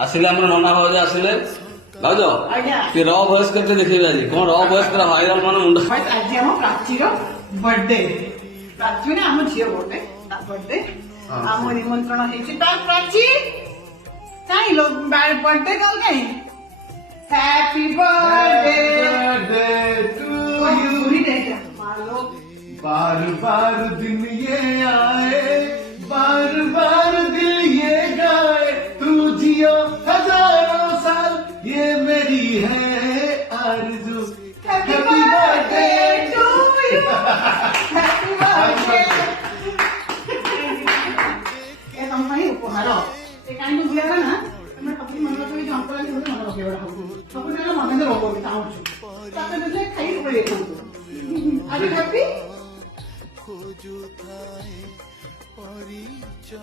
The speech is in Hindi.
ଆସିଲେ ଆମର ନନା ଭାଉଜ ଆସିଲେ ଭାଉଜ ଆଜ୍ଞା। କି ର ଭଏସ କେତେ ଦେଖିବେ ଆଜି କଣ ର ଭଏସ ପୁରା ଭାଇରାଲ ମାନେ ମୁଣ୍ଡ ଆଜି ଆମ ପ୍ରାଚୀର ବର୍ଥଡେ। ପ୍ରାଚୀ ମାନେ ଆମ ଝିଅ ଗୋଟେ ତା ବର୍ଥଡେ ଆମ ନିମନ୍ତ୍ରଣ ହେଇଛି ତା ପ୍ରାଚୀ କାଇଁ ବର୍ଥଡେ କଲ କାଇଁ ହ୍ୟାପି ବର୍ଥଡେ टू यू बार बार दिन ये आए बार बार दिल ये गाए तू जियो हजारों साल ये मेरी है आरज़ू happy birthday to you happy birthday ये तुम्हारी उपहार ये काई को दिया ना मैं कभी मन लगे अंकल ने मन लगे बड़ा सब ने मन में रोको ताऊ ताते दे खाई पड़े आज हैप्पी खोजो थाए परिचय